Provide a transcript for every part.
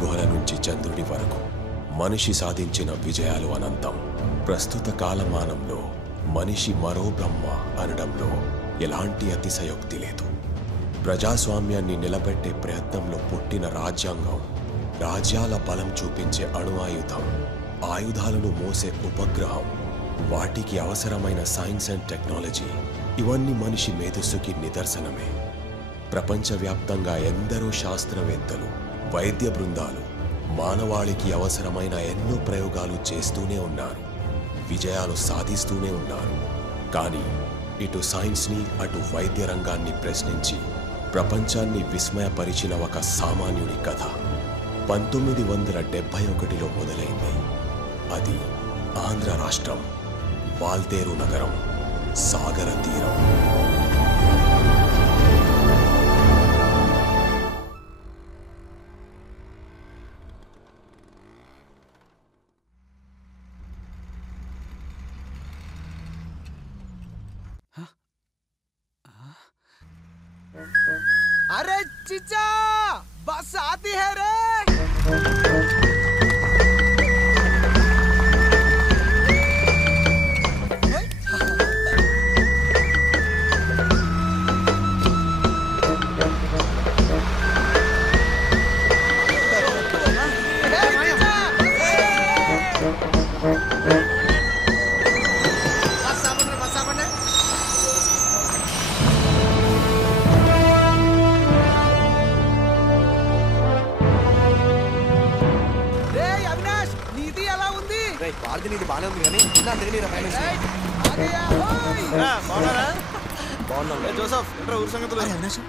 గుహల నుంచి చంద్రుడి వరకు మనిషి సాధించిన విజయాలు అనంతం. ప్రస్తుత కాలమానంలో మనిషి మరో బ్రహ్మ అనడంలో ఎలాంటి అతిశయోక్తి లేదు. ప్రజాస్వామ్యాన్ని నిలబెట్టే ప్రయత్నంలో పుట్టిన రాజ్యాంగం, రాజ్యాల బలం చూపించే అణువాయుధం, ఆయుధాలను మోసే ఉపగ్రహం, వాటికి అవసరమైన సైన్స్ అండ్ టెక్నాలజీ, ఇవన్నీ మనిషి మేధస్సుకి నిదర్శనమే. ప్రపంచవ్యాప్తంగా ఎందరో శాస్త్రవేత్తలు, వైద్య బృందాలు మానవాళికి అవసరమైన ఎన్నో ప్రయోగాలు చేస్తూనే ఉన్నారు, విజయాలు సాధిస్తూనే ఉన్నారు. కానీ ఇటు సైన్స్ని అటు వైద్య రంగాన్ని ప్రశ్నించి ప్రపంచాన్ని విస్మయపరిచిన ఒక సామాన్యుడి కథ 1971లో మొదలైంది. అది ఆంధ్ర రాష్ట్రం, వాల్తేరు నగరం, సాగర తీరం. अरे चिचा बस आती है रे।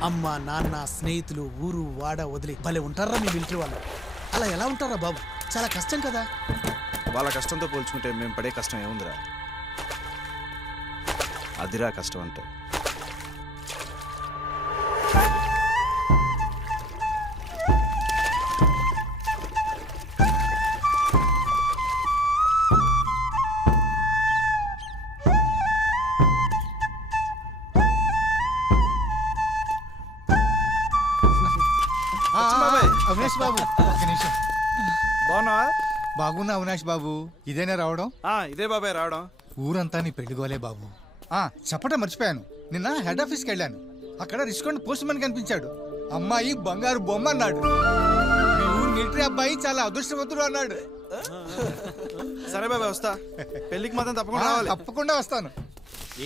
అమ్మా నాన్న స్నేహితులు ఊరు వాడ వదిలి భలే ఉంటారా మీ మిలిటరీ వాళ్ళు. అలా ఎలా ఉంటారా బాబు? చాలా కష్టం కదా. వాళ్ళ కష్టంతో పోల్చుకుంటే మేము పడే కష్టం ఏముందిరా? అదిరా కష్టం అంటే. అవినాష్ బాబు ఒక్క నిమిషం. బాగున్నావా? బాగున్నా అవినాష్ బాబు. ఇదేనా రావడం? ఇదే బాబాయ్ రావడం. ఊరంతా నీ పెళ్లిగోలే బాబు. చెప్పటం మర్చిపోయాను, నిన్న హెడ్ ఆఫీస్కి వెళ్ళాను. అక్కడ రిస్కొండ పోస్ట్ మ్యాన్ కనిపించాడు. అమ్మాయి బంగారు బొమ్మ అన్నాడు. మీ ఊరు మిలిటరీ అబ్బాయి చాలా అదృష్టవంతుడు అన్నాడు. సరే బాబాయ్ వస్తా. పెళ్లికి మాత్రం తప్పకుండా రావాలి. తప్పకుండా వస్తాను.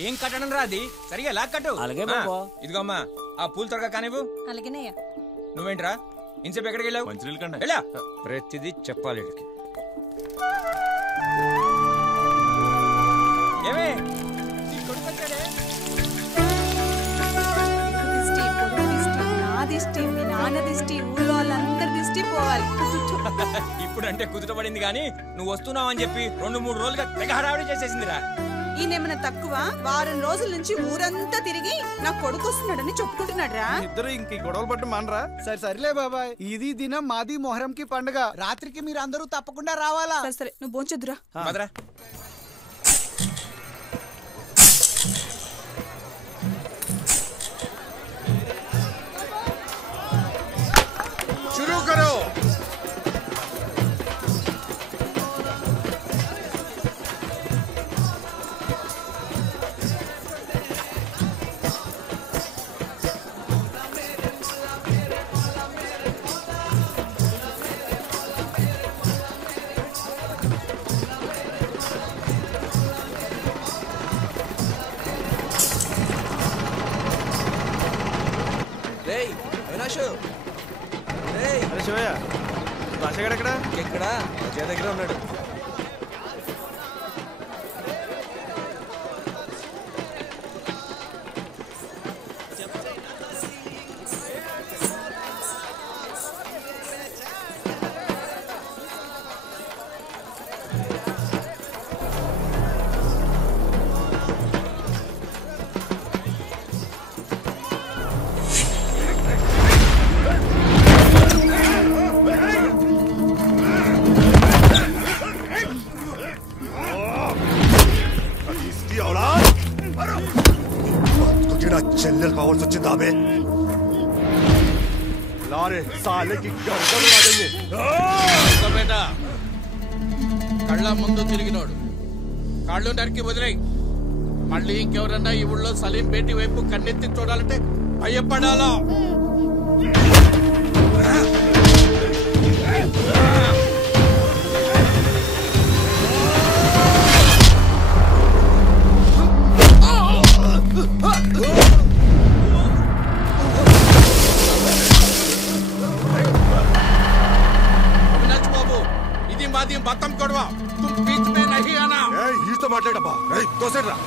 ఏం కట్టడం రా అది? సరిగా ఎలా కట్టు. అలాగే ఇదిగో అమ్మా, ఆ పూలు త్వరగా కానివ్వు. అలాగేనయ్యా. నువ్వేంట్రా ఇంతసేపు ఎక్కడికి వెళ్ళావు? మంచినీళ్ళ కంటే వెళ్ళా. ప్రతిదీ చెప్పాలి. ఏమే ఇప్పుడు అంటే కుదుట పడింది కానీ నువ్వు వస్తున్నావు అని చెప్పి 2-3 రోజులుగా తెగ హడావిడి చేసేసిందిరా. ఈయనేమన్నా తక్కువ? వారం రోజుల నుంచి ఊరంతా తిరిగి నా కొడుకు వస్తున్నాడని చెప్పుకుంటున్నాడు రా. ఇద్దరు ఇంక గొడవలు పట్టు మానరా? సర్లే బాబాయ్, ఇది దినం మాది మొహరంకి పండుగ. రాత్రికి మీరు అందరూ తప్పకుండా రావాలా? సరే నువ్వు భోంచొద్దురా. शुरू करो. అరే శివయ్య, భాషగాడు ఎక్కడ? అజయ్ దగ్గర ఉన్నాడు. చెల్లెలు కావాల్సి వచ్చింది ఆమె. లారే సాలే కి గర్దన్ ఉడా దేంగే. కళ్ళ ముందు తిరిగినోడు కాళ్ళు నరికి వదిలేయి. మళ్ళీ ఇంకెవరన్నా ఈ ఊళ్ళో సలీం బేటి వైపు కన్నెత్తి చూడాలంటే భయపడాలా? అవినాష్ బాబు, ఇది మాది బతం కొడవ. తుమ్ బీచ్ మే నహీ ఆనా. ఈతో మాట్లాడబ్బా తోసేడ్రా.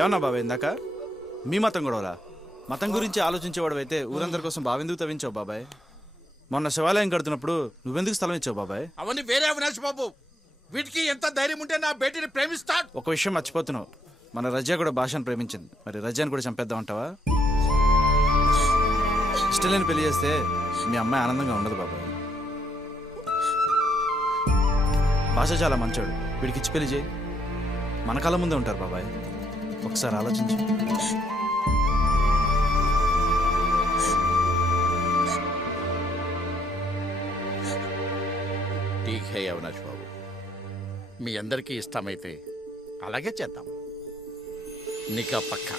ఏమన్నా బాబాయ్, ఇందాక మీ మతం గొడవలా? మతం గురించి ఆలోచించేవాడు అయితే ఊరందరి కోసం బావెందుకు తవ్వించావు బాబాయ్? మొన్న శివాలయం కడుతున్నప్పుడు నువ్వెందుకు స్థలం ఇచ్చావు బాబాయ్? అవన్నీ వేరే అవినాష్ బాబు. వీటికి ఎంత ధైర్యం ఉంటే నా బేటీని ప్రేమిస్తా? ఒక విషయం మర్చిపోతున్నావు, మన రజ్యా కూడా భాషను ప్రేమించింది. మరి రజ్యాని కూడా చంపేద్దాం అంటావా? ఇష్టం లేని పెళ్లి చేస్తే మీ అమ్మాయి ఆనందంగా ఉండదు బాబాయ్. భాష చాలా మంచోడు, వీడికి ఇచ్చి పెళ్లి చేయి. మన కళ్ళ ముందే ఉంటారు బాబాయ్, ఒకసారి ఆలోచించు. ఠీక్ హై అవినాష్ బాబు, మీ అందరికీ ఇష్టమైతే అలాగే చేద్దాం. నికా పక్కా.